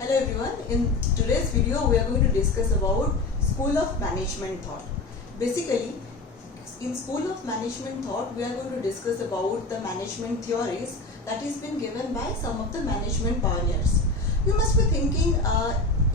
Hello everyone, in today's video we are going to discuss about School of Management Thought. Basically, in School of Management Thought we are going to discuss about the management theories that is been given by some of the management pioneers. You must be thinking,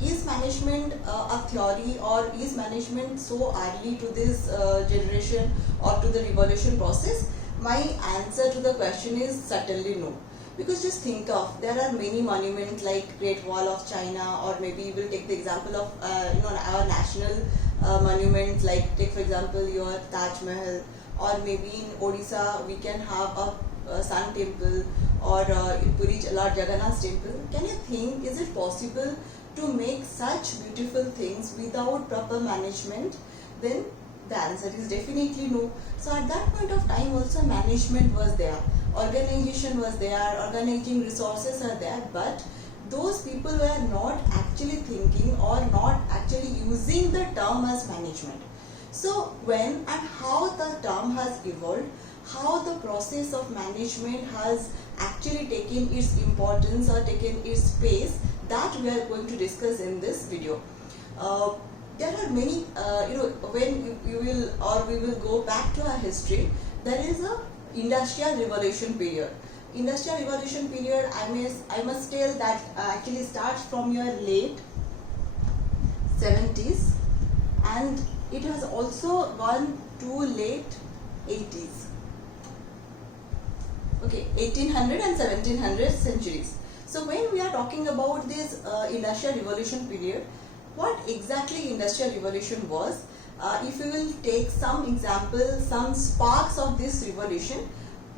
is management a theory, or is management so early to this generation or to the revolution process? My answer to the question is certainly no. Because just think of, there are many monuments like Great Wall of China, or maybe we'll take the example of our national monuments, like take for example your Taj Mahal, or maybe in Odisha we can have a Sun Temple, or in Puri Lord Jagannath Temple. Can you think, is it possible to make such beautiful things without proper management? Then the answer is definitely no. So at that point of time also management was there, organization was there, organizing resources are there, but those people were not actually thinking or not actually using the term as management. So when and how the term has evolved, how the process of management has actually taken its importance or taken its space, that we are going to discuss in this video. There are many, when you will or we will go back to our history, there is a industrial revolution period. Industrial revolution period, I must tell that actually starts from your late 70s, and it has also gone to late 80s. Okay, 1800 and 1700 centuries. So when we are talking about this industrial revolution period, what exactly industrial revolution was? If we will take some examples, some sparks of this revolution,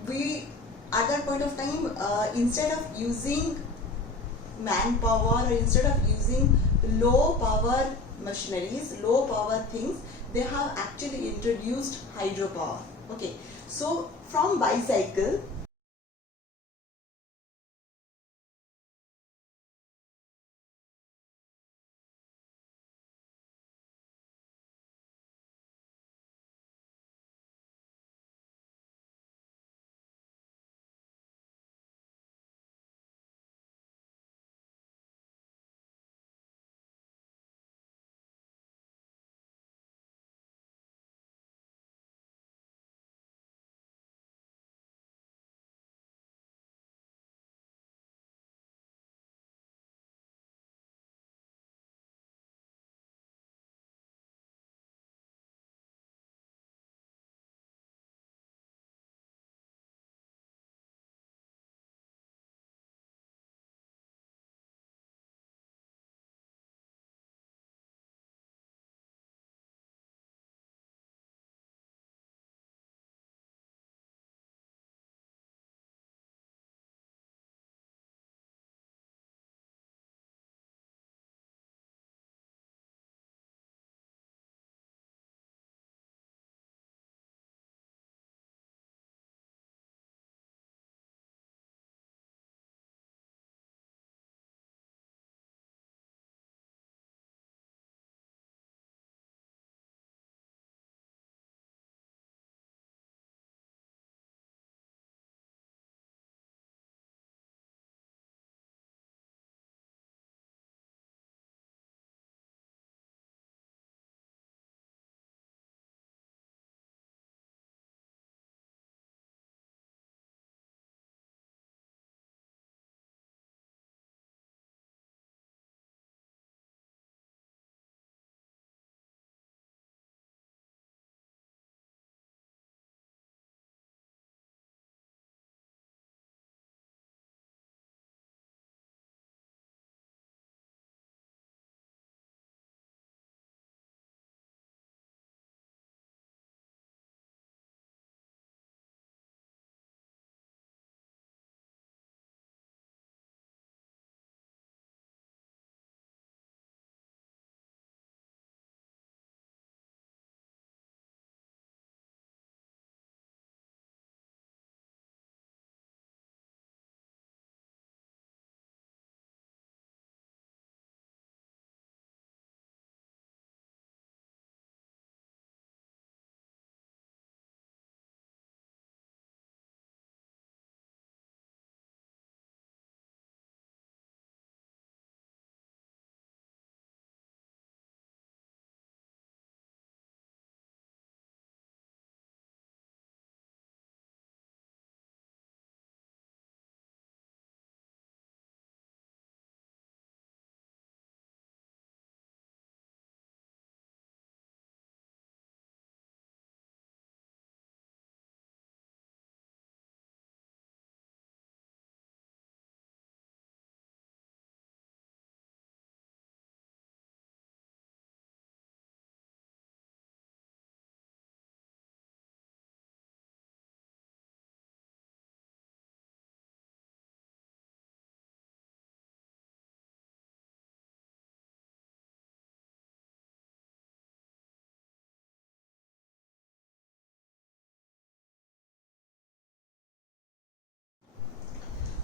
we at that point of time, instead of using manpower, or instead of using low power machineries, low power things, they have actually introduced hydropower. Okay, so from bicycle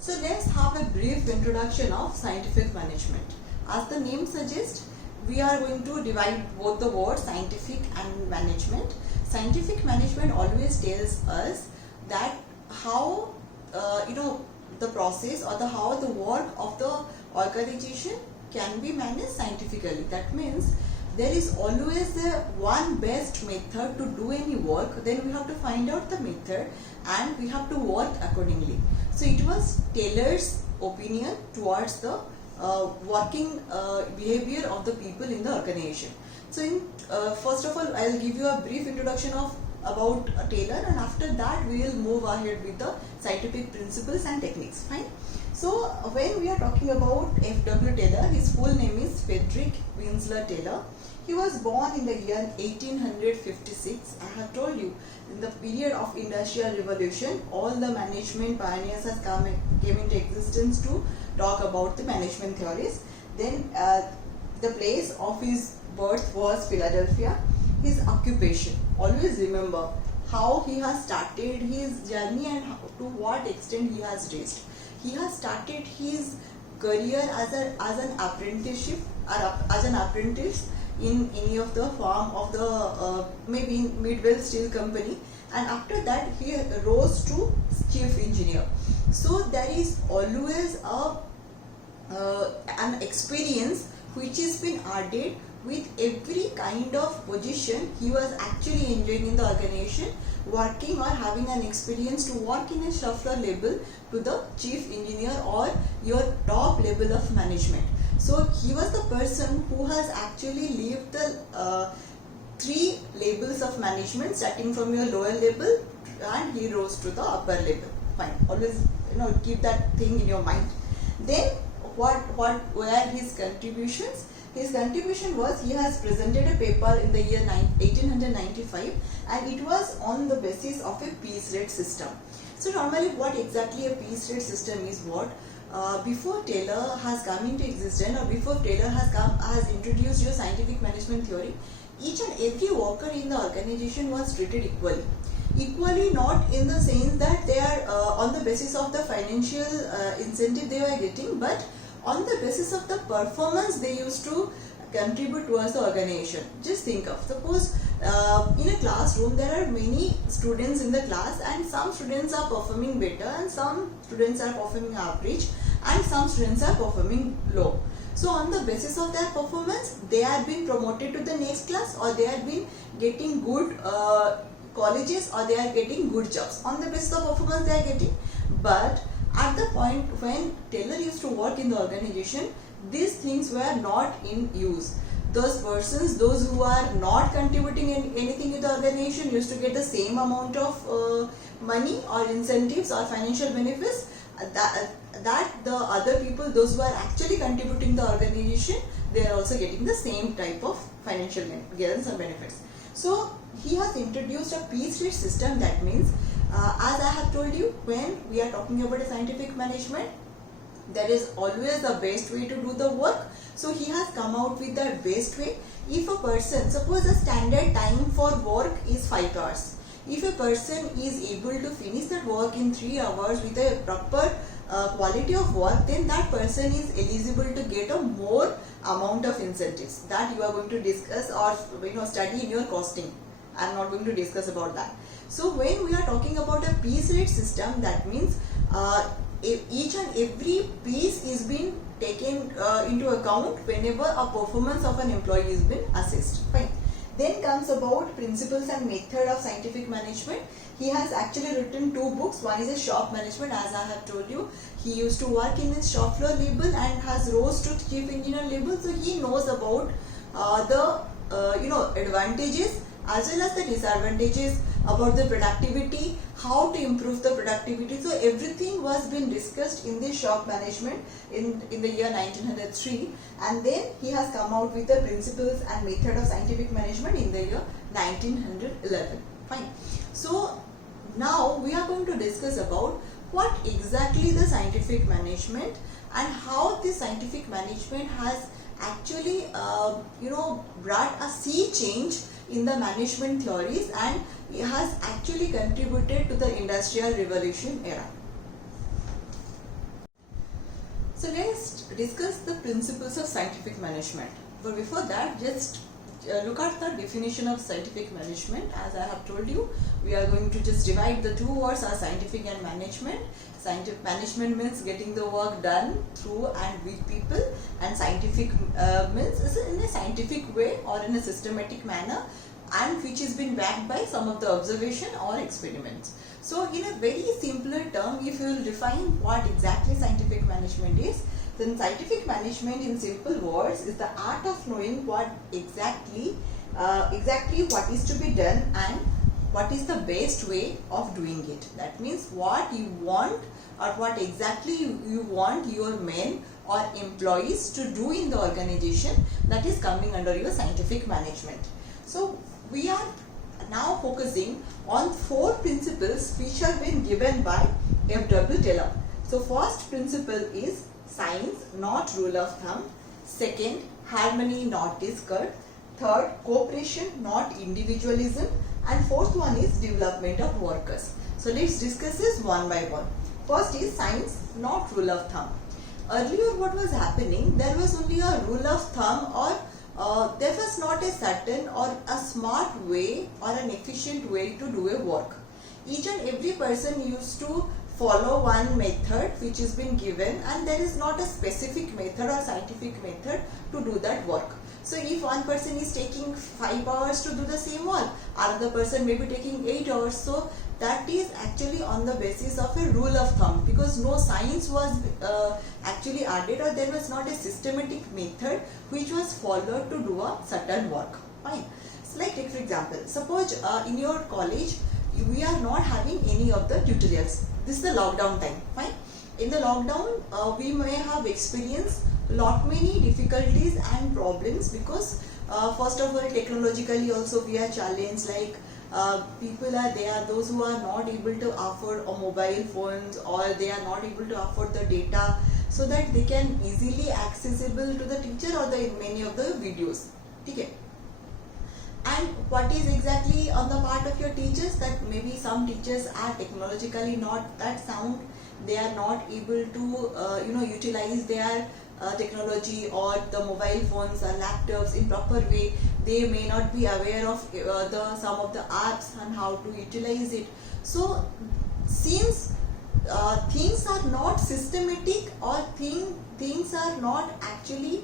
So let's have a brief introduction of scientific management. As the name suggests, we are going to divide both the words scientific and management. Scientific management always tells us that how the process or how the work of the organization can be managed scientifically. That means there is always a one best method to do any work. Then we have to find out the method and we have to work accordingly. So it was Taylor's opinion towards the working behavior of the people in the organization. So first of all, I'll give you a brief introduction about Taylor, and after that we will move ahead with the scientific principles and techniques. Fine. So when we are talking about F.W. Taylor, his full name is Frederick Winslow Taylor. He was born in the year 1856. I have told you, in the period of Industrial Revolution, all the management pioneers has came into existence to talk about the management theories. Then the place of his birth was Philadelphia. His occupation, always remember how he has started his journey and to what extent he has reached. He has started his career as an apprenticeship or as an apprentice in any of the farm of the maybe Midwell Steel Company, and after that he rose to chief engineer. So there is always an experience which has been added with every kind of position he was actually enjoying in the organization, working or having an experience to work in a shop floor level to the chief engineer or your top level of management. So he was the person who has actually lived the three levels of management, starting from your lower level and he rose to the upper level. Fine. Always keep that thing in your mind. Then what were his contributions? His contribution was, he has presented a paper in the year 1895 and it was on the basis of a piece rate system. So normally what exactly a piece rate system is what? Before Taylor has come into existence or before Taylor has introduced your scientific management theory, each and every worker in the organization was treated equally. Equally, not in the sense that they are on the basis of the financial incentive they were getting, but on the basis of the performance they used to contribute towards the organization. Just think of, suppose in a classroom there are many students in the class and some students are performing better and some students are performing average and some students are performing low. So on the basis of their performance they are being promoted to the next class or they are being getting good colleges or they are getting good jobs. On the basis of performance they are getting, but at the point when Taylor used to work in the organization, these things were not in use. Those persons, those who are not contributing anything in the organization used to get the same amount of money or incentives or financial benefits that the other people, those who are actually contributing the organization, they are also getting the same type of financial gains and benefits. So he has introduced a piece rate system. That means as I have told you, when we are talking about a scientific management, there is always the best way to do the work. So he has come out with the best way. If a person, suppose the standard time for work is 5 hours. If a person is able to finish that work in 3 hours with a proper quality of work, then that person is eligible to get a more amount of incentives that you are going to discuss or study in your costing. I am not going to discuss about that. So when we are talking about a piece rate system, that means each and every piece is being taken into account whenever a performance of an employee is been assessed. Fine. Then comes about principles and method of scientific management. He has actually written 2 books. One is a shop management, as I have told you. He used to work in his shop floor level and has rose to chief engineer level. So he knows about the advantages as well as the disadvantages about the productivity, how to improve the productivity. So everything was been discussed in the shop management in the year 1903, and then he has come out with the principles and method of scientific management in the year 1911. Fine. So now we are going to discuss about what exactly the scientific management and how this scientific management has actually brought a sea change in the management theories and it has actually contributed to the Industrial Revolution era. So let's discuss the principles of scientific management. But before that, just look at the definition of scientific management. As I have told you, we are going to just divide the two words as scientific and management. Scientific management means getting the work done through and with people, and scientific means is in a scientific way or in a systematic manner, and which has been backed by some of the observation or experiments. So in a very simpler term, if you will define what exactly scientific management is, then scientific management in simple words is the art of knowing what exactly what is to be done and what is the best way of doing it. That means what you want or what exactly you want your men or employees to do in the organization, that is coming under your scientific management. So we are now focusing on 4 principles which have been given by F.W. Taylor. So first principle is science, not rule of thumb. Second, harmony, not discord. Third, cooperation, not individualism. And fourth one is development of workers. So let's discuss this one by one. First is science, not rule of thumb. Earlier what was happening, there was only a rule of thumb, or there was not a certain or a smart way or an efficient way to do a work. Each and every person used to follow one method which has been given, and there is not a specific method or scientific method to do that work. So if one person is taking 5 hours to do the same work, another person may be taking 8 hours. So that is actually on the basis of a rule of thumb, because no science was actually added, or there was not a systematic method which was followed to do a certain work. Fine. So like take for example, suppose in your college we are not having any of the tutorials. This is the lockdown time. Fine. In the lockdown we may have experienced lot many difficulties and problems, because first of all technologically also we are challenged, like people are there, those who are not able to afford a mobile phones, or they are not able to afford the data so that they can easily accessible to the teacher or the many of the videos. Okay. And what is exactly on the part of your teachers, that maybe some teachers are technologically not that sound, they are not able to utilize their technology or the mobile phones or laptops in proper way. They may not be aware of some of the apps and how to utilize it. So since things are not systematic, or things are not actually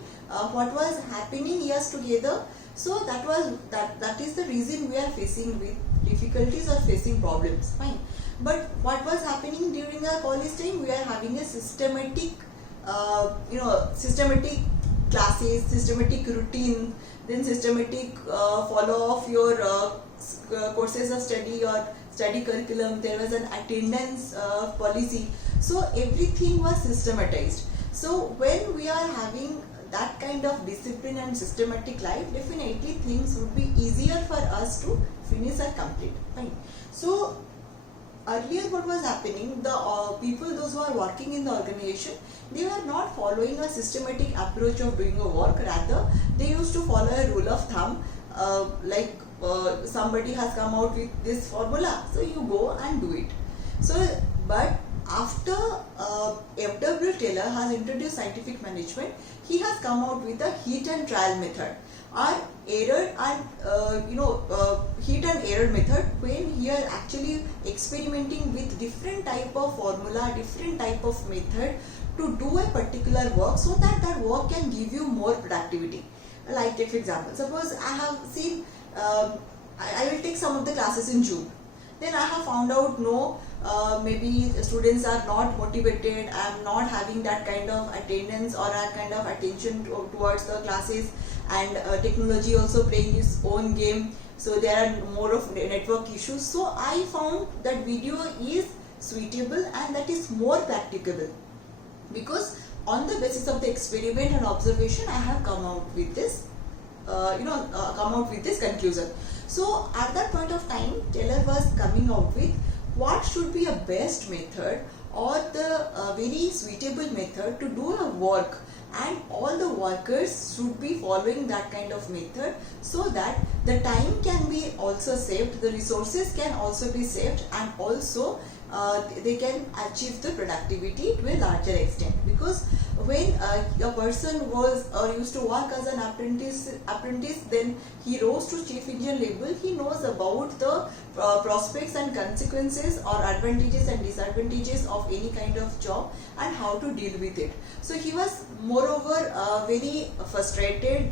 what was happening years together, so that is the reason we are facing with difficulties or facing problems. Fine. But what was happening during our college time, we are having a systematic systematic classes, systematic routine, then systematic follow of your courses of study or study curriculum. There was an attendance policy, so everything was systematized. So when we are having that kind of discipline and systematic life, definitely things would be easier for us to finish or complete. Fine. So earlier what was happening, the people, those who are working in the organization, they were not following a systematic approach of doing a work. Rather they used to follow a rule of thumb, somebody has come out with this formula, so you go and do it. So but after F.W. Taylor has introduced scientific management, he has come out with a hit and trial method, or error and hit and error method, when he are actually experimenting with different type of formula, different type of method to do a particular work, so that that work can give you more productivity. Like take for example, suppose I have seen I will take some of the classes in June. Then I have found out maybe students are not motivated, I am not having that kind of attendance or that kind of attention towards the classes, and technology also playing its own game, so there are more of network issues. So I found that video is suitable and that is more practicable, because on the basis of the experiment and observation I have come out with this conclusion. So at that point of time, Taylor was coming out with what should be a best method, or the very suitable method to do a work, and all the workers should be following that kind of method, so that the time can be also saved, the resources can also be saved, and also they can achieve the productivity to a larger extent. Because when a person was or used to work as an apprentice, then he rose to chief engineer level, he knows about the prospects and consequences or advantages and disadvantages of any kind of job and how to deal with it. So he was moreover very frustrated.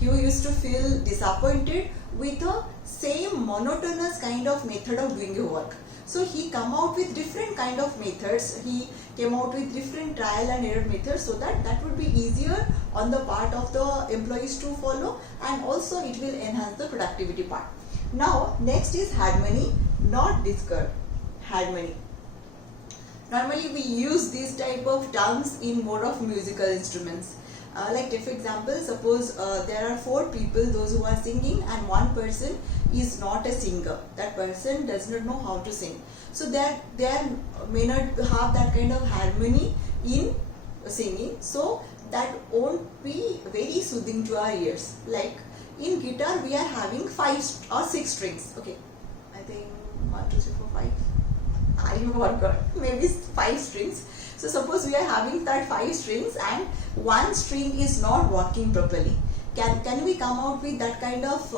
He used to feel disappointed with the same monotonous kind of method of doing your work. So he come out with different kind of methods. He came out with different trial and error methods so that would be easier on the part of the employees to follow, and also it will enhance the productivity part. Now next is harmony, not discord. Harmony. Normally we use these type of terms in more of musical instruments. Like take for example, suppose there are 4 people, those who are singing, and one person is not a singer. That person does not know how to sing. So they may not have that kind of harmony in singing. So that won't be very soothing to our ears. Like in guitar, we are having 5 or 6 strings. Okay, I think 1, 2, 3, 4, 5. I forgot. Maybe 5 strings. So suppose we are having that 5 strings and one string is not working properly. Can we come out with that kind of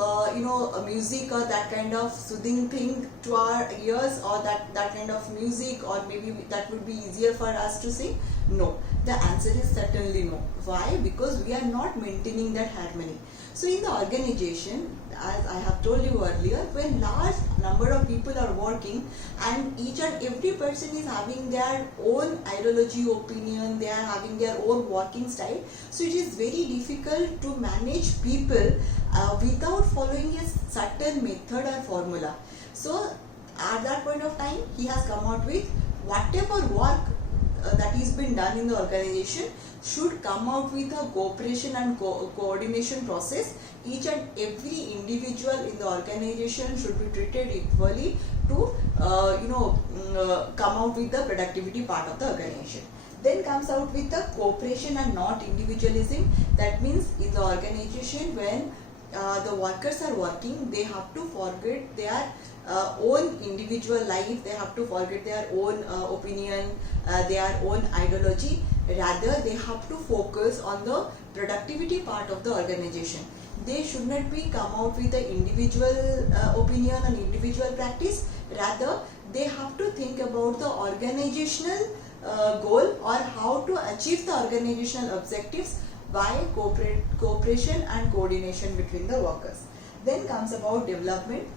music or that kind of soothing thing to our ears, or that kind of music, or maybe that would be easier for us to sing? No. The answer is certainly no. Why? Because we are not maintaining that harmony. So in the organization, as I have told you earlier, when large number of people are working and each and every person is having their own ideology, opinion, they are having their own working style, so it is very difficult to manage people without following a certain method or formula. So at that point of time, he has come out with whatever work that is been done in the organization should come out with a cooperation and coordination process. Each and every individual in the organization should be treated equally to come out with the productivity part of the organization. Then comes out with the cooperation and not individualism. That means in the organization, when the workers are working, they have to forget their own individual life, they have to forget their own opinion, their own ideology. Rather, they have to focus on the productivity part of the organization. They should not be come out with the individual opinion and individual practice. Rather, they have to think about the organizational goal or how to achieve the organizational objectives by cooperation and coordination between the workers. Then comes about development.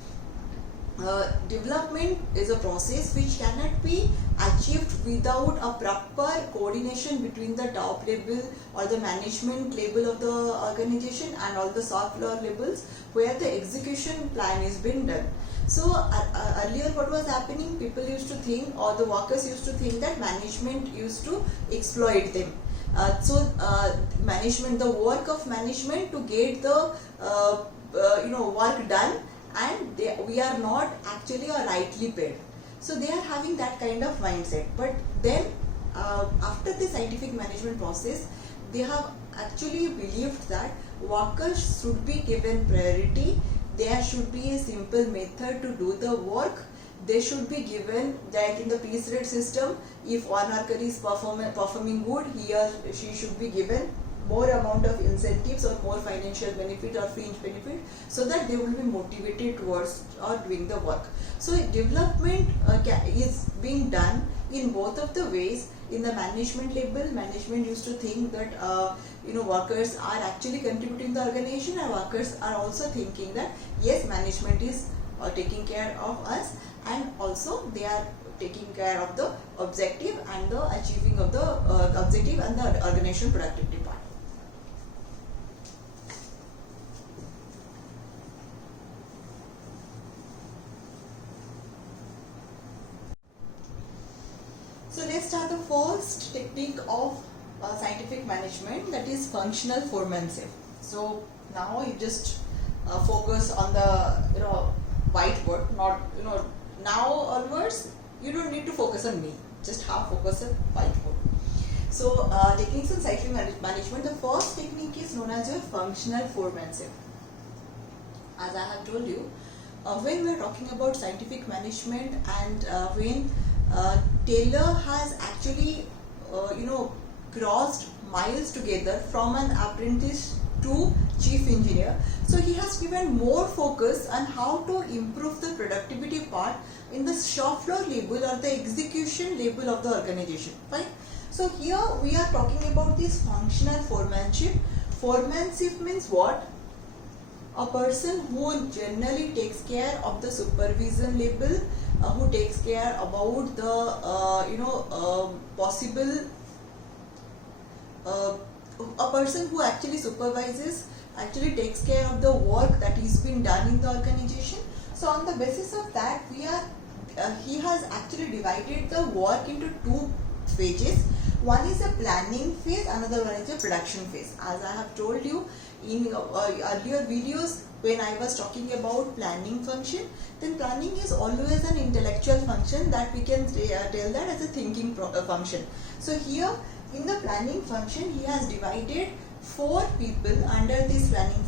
Development is a process which cannot be achieved without a proper coordination between the top level or the management level of the organization and all the soft floor levels where the execution plan is being done. So earlier what was happening, people used to think, or the workers used to think, that management used to exploit them. Management, the work of management to get the work done, and we are not actually or rightly paid. So they are having that kind of mindset. But then after the scientific management process, they have actually believed that workers should be given priority. There should be a simple method to do the work. They should be given, like in the piece rate system, if one worker is performing good, he or she should be given more amount of incentives or more financial benefit or fringe benefit, so that they will be motivated towards doing the work. So development is being done in both of the ways. In the management level, management used to think that workers are actually contributing to the organization, and workers are also thinking that yes, management is taking care of us, and also they are taking care of the objective and the achieving of the objective and the organization productivity part. So let's start the first technique of scientific management, that is functional foremanship. So now you just focus on the whiteboard. Not now onwards you don't need to focus on me. Just have focus on whiteboard. So techniques in scientific management. The first technique is known as your functional foremanship. As I have told you, when we are talking about scientific management, and when Taylor has actually crossed miles together from an apprentice to chief engineer. So he has given more focus on how to improve the productivity part in the shop floor level or the execution level of the organization. Fine. So here we are talking about this functional foremanship. Foremanship means what? A person who generally takes care of the supervision level, who takes care about the possible a person who actually supervises, actually takes care of the work that is being done in the organization. So on the basis of that, he has actually divided the work into two phases. One is a planning phase, another one is a production phase. As I have told you in earlier videos, when I was talking about planning function, then planning is always an intellectual function that we can tell that as a thinking function. So here in the planning function, he has divided 4 people under this planning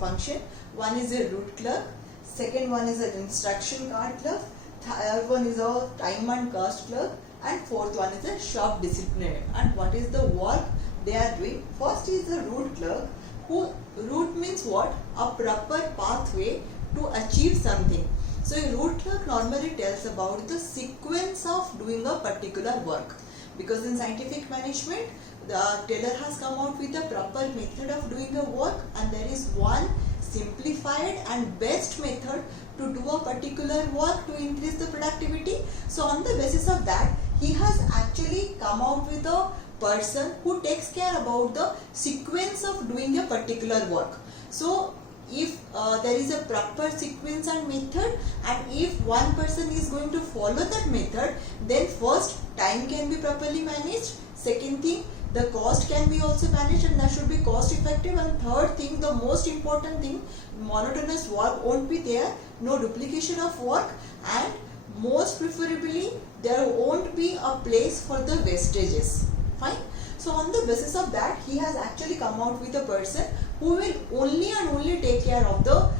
function. One is a route clerk, second one is an instruction card clerk, third one is a time and cost clerk, and fourth one is a shop disciplinarian. And what is the work they are doing? First is the route clerk, who route means what? A proper pathway to achieve something. So a route clerk normally tells about the sequence of doing a particular work. Because in scientific management, the Taylor has come out with a proper method of doing a work, and there is one simplified and best method to do a particular work to increase the productivity. So on the basis of that, he has actually come out with a person who takes care about the sequence of doing a particular work. So if there is a proper sequence and method, and if one person is going to follow that method, then first time can be properly managed, second thing the cost can be also managed and that should be cost effective, and third thing, the most important thing, monotonous work won't be there, no duplication of work, and most preferably there won't be a place for the wastages. Fine. So on the basis of that, he has actually come out with a person who will only and only take care of the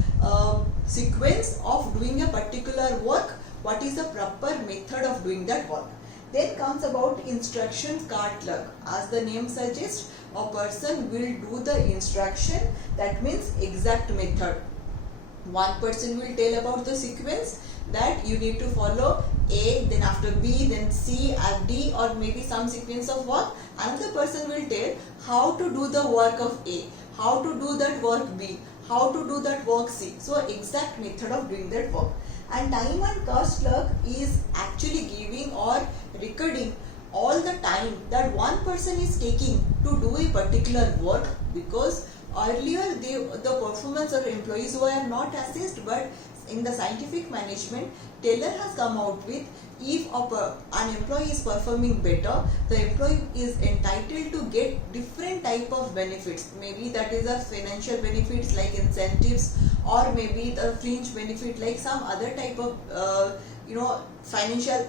sequence of doing a particular work, what is the proper method of doing that work. Then comes about instruction card clerk. As the name suggests, a person will do the instruction, that means exact method. One person will tell about the sequence, that you need to follow A, then after B, then C, D, or maybe some sequence of work. Another person will tell how to do the work of A, how to do that work B, how to do that work C. So exact method of doing that work. And time and cost clerk is actually giving or recording all the time that one person is taking to do a particular work, because earlier the performance of employees were not assessed, but in the scientific management, Taylor has come out with, if an employee is performing better, the employee is entitled to get different type of benefits. Maybe that is a financial benefits like incentives, or maybe the fringe benefit like some other type of financial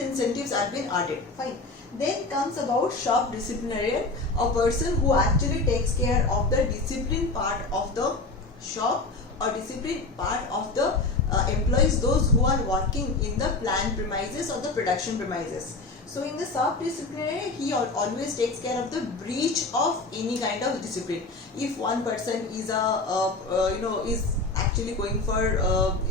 incentives are being added. Fine. Then comes about shop disciplinarian, a person who actually takes care of the discipline part of the shop or discipline part of the employees, those who are working in the plant premises or the production premises. So in the sub-disciplinary, he always takes care of the breach of any kind of discipline. If one person is is actually going for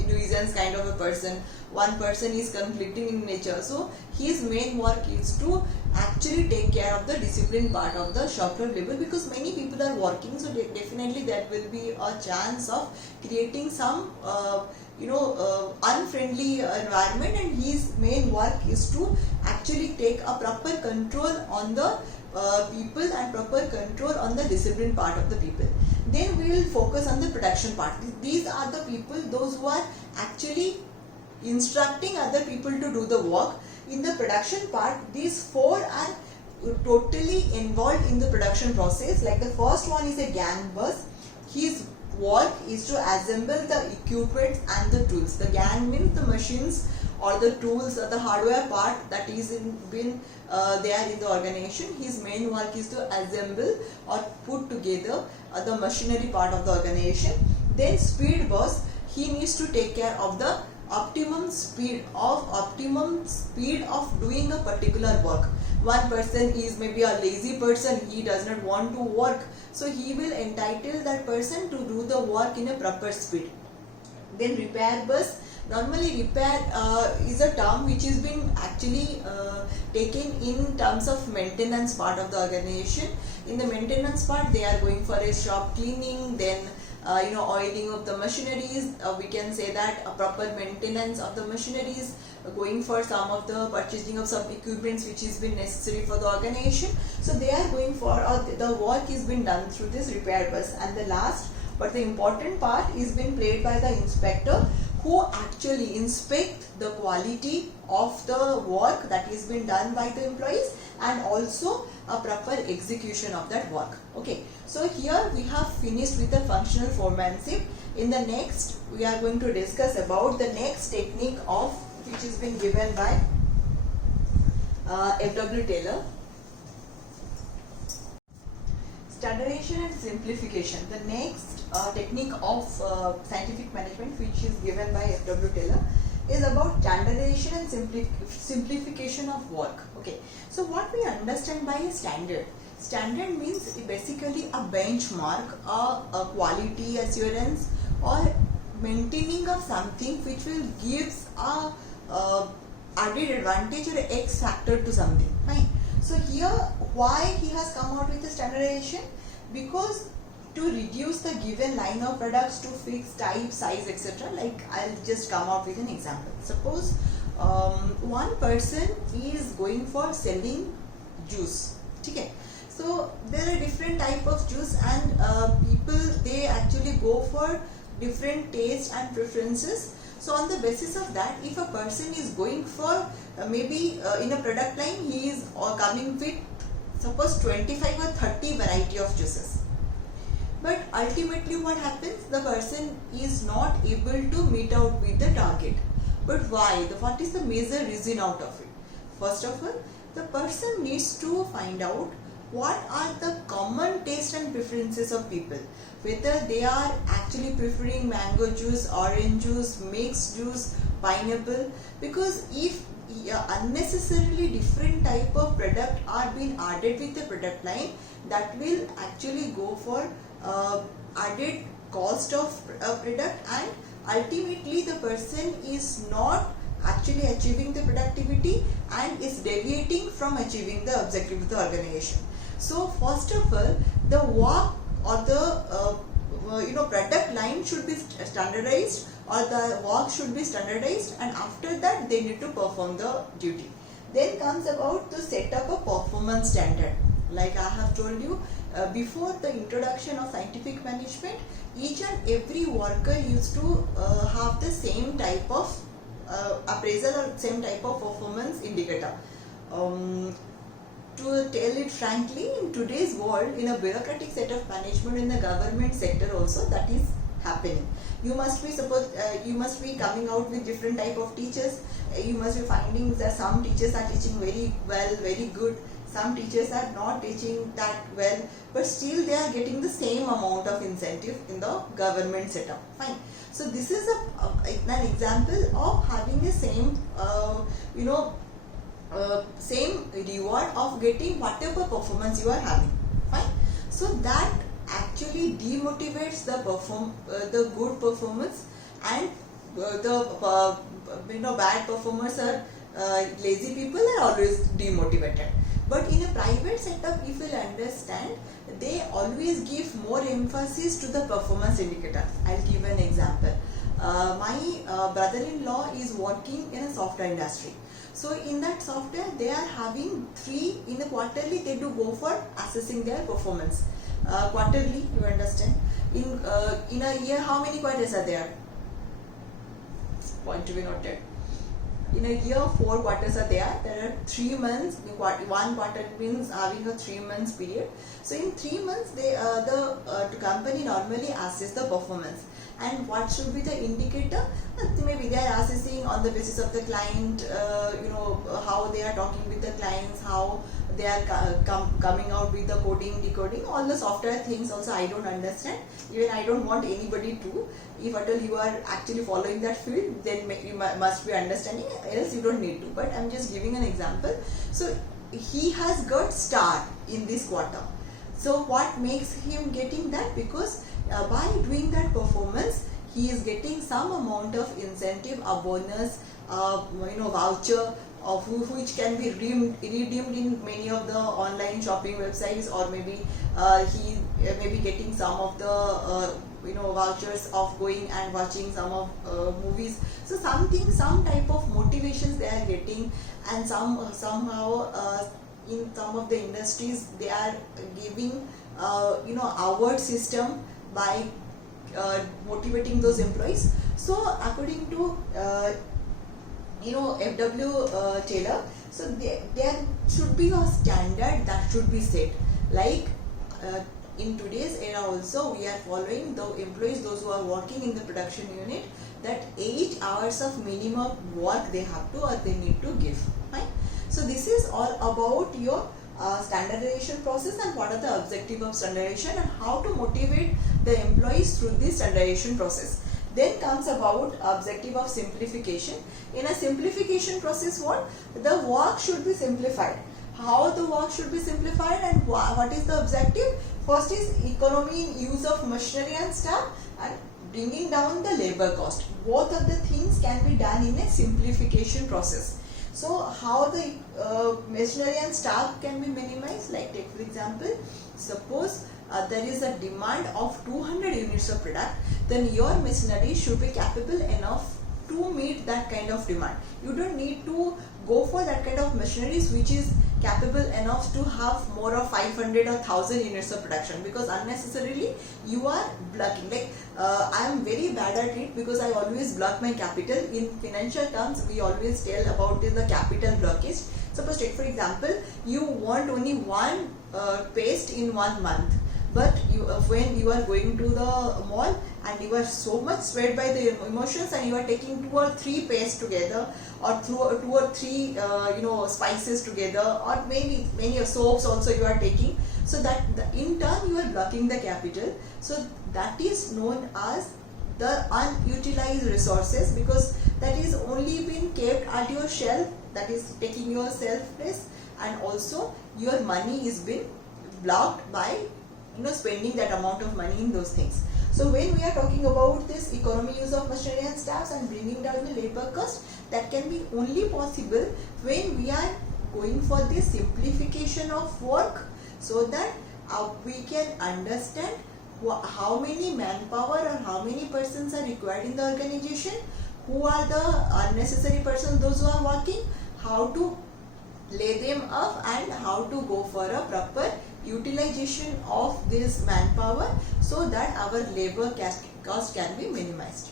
nuisance kind of a person, one person is conflicting in nature, so his main work is to actually take care of the discipline part of the shop floor level, because many people are working, so definitely there will be a chance of creating some unfriendly environment, and his main work is to actually take a proper control on the people and proper control on the discipline part of the people. Then we will focus on the production part. These are the people, those who are actually instructing other people to do the work. In the production part, these 4 are totally involved in the production process. Like the first one is a gang boss. His work is to assemble the equipment and the tools. The gang means the machines or the tools or the hardware part that is there in the organization. His main work is to assemble or put together the machinery part of the organization. Then speed boss, he needs to take care of the optimum speed of doing a particular work. one person is maybe a lazy person, he does not want to work, so he will entitle that person to do the work in a proper speed. Then repair bus, normally repair is a term which is been actually taken in terms of maintenance part of the organization. In the maintenance part, they are going for a shop cleaning, then oiling of the machineries, we can say that a proper maintenance of the machineries, going for some of the purchasing of some equipments which is been necessary for the organization. So they are going for, the work is been done through this repair bus. And the last but the important part is been played by the inspector, who actually inspect the quality of the work that is been done by the employees and also a proper execution of that work. Okay, so here we have finished with the functional foremanship. In the next, we are going to discuss about the next technique of which is been given by F.W. Taylor. Standardization and simplification. The next technique of scientific management which is given by F.W. Taylor is about standardization and simplification of work. Okay, so what we understand by a standard? Standard means basically a benchmark, a quality assurance, or maintaining of something which will gives a added advantage or X factor to something. Fine. So here, why he has come out with the standardization? Because to reduce the given line of products to fixed type, size, etc. Like I'll just come out with an example. Suppose one person is going for selling juice. Okay. So there are different type of juice, and people, they actually go for different tastes and preferences. So on the basis of that, if a person is going for maybe in a product line, he is coming with suppose 25 or 30 variety of juices. But ultimately what happens? The person is not able to meet out with the target. But why? What is the major reason out of it? First of all, the person needs to find out what are the common taste and preferences of people. Whether they are actually preferring mango juice, orange juice, mixed juice, pineapple. Because if unnecessarily different type of product are being added with the product line, that will actually go for added cost of product, and ultimately the person is not actually achieving the productivity and is deviating from achieving the objective of the organization. So first of all, the work or the product line should be standardized, or the work should be standardized, and after that they need to perform the duty. Then comes about to set up a performance standard. Like I have told you, before the introduction of scientific management, each and every worker used to have the same type of appraisal or same type of performance indicator. To tell it frankly, in today's world, in a bureaucratic set of management in the government sector also, that is happening. You must be coming out with different type of teachers. You must be finding that some teachers are teaching very well, very good. Some teachers are not teaching that well, but still they are getting the same amount of incentive in the government setup. Fine. So this is an example of having the same same reward of getting whatever performance you are having. Fine. So that actually demotivates the good performance, and the bad performers are lazy people are always demotivated. But in a private setup, if you understand, they always give more emphasis to the performance indicator. I'll give an example. My brother-in-law is working in a software industry. So in that software, they are having in a quarterly, they do go for assessing their performance. Quarterly, you understand. In a year, how many quarters are there? Point to be noted. In a year, 4 quarters are there. There are 3 months. 1 quarter means having a 3 months period. So in 3 months, the company normally assess the performance. And what should be the indicator? Maybe they are assessing on the basis of the client, how they are talking with the clients, how they are coming out with the coding, decoding, all the software things also I don't understand. Even I don't want anybody to. If at all you are actually following that field, then you must be understanding, else you don't need to. But I'm just giving an example. So he has got star in this quarter. So what makes him getting that? Because by doing that performance, he is getting some amount of incentive, a bonus, voucher of which can be redeemed in many of the online shopping websites, or maybe he may be getting some of the vouchers of going and watching some of movies. So some type of motivations they are getting, and somehow in some of the industries they are giving award system by motivating those employees. So according to FW Taylor, so there should be a standard that should be set, like in today's era also we are following the employees, those who are working in the production unit, that 8 hours of minimum work they have to or they need to give, right? So this is all about your standardization process and what are the objective of standardization and how to motivate the employees through this standardization process. Then comes about objective of simplification. In a simplification process, what? The work should be simplified. How the work should be simplified and what is the objective? First is economy in use of machinery and staff, and bringing down the labor cost. Both of the things can be done in a simplification process. So how the machinery and staff can be minimized? Like take for example, suppose there is a demand of 200 units of product, then your machinery should be capable enough to meet that kind of demand. You don't need to go for that kind of machineries which is capable enough to have more of 500 or 1000 units of production, because unnecessarily you are blocking. Like I am very bad at it because I always block my capital. In financial terms we always tell about the capital blockage. Suppose take for example, you want only one paste in 1 month, but when you are going to the mall and you are so much swayed by the emotions and you are taking 2 or 3 pastes together, or 2 or 3 spices together, or maybe many soaps also you are taking, so that in turn you are blocking the capital. So that is known as the unutilized resources, because that is only been kept at your shelf, that is taking your shelf place, and also your money is been blocked by spending that amount of money in those things. So when we are talking about this economy use of machinery and staffs and bringing down the labor cost, that can be only possible when we are going for this simplification of work, so that we can understand how many manpower or how many persons are required in the organization, who are the unnecessary persons, those who are working, how to lay them off, and how to go for a proper utilization of this manpower so that our labor cost can be minimized.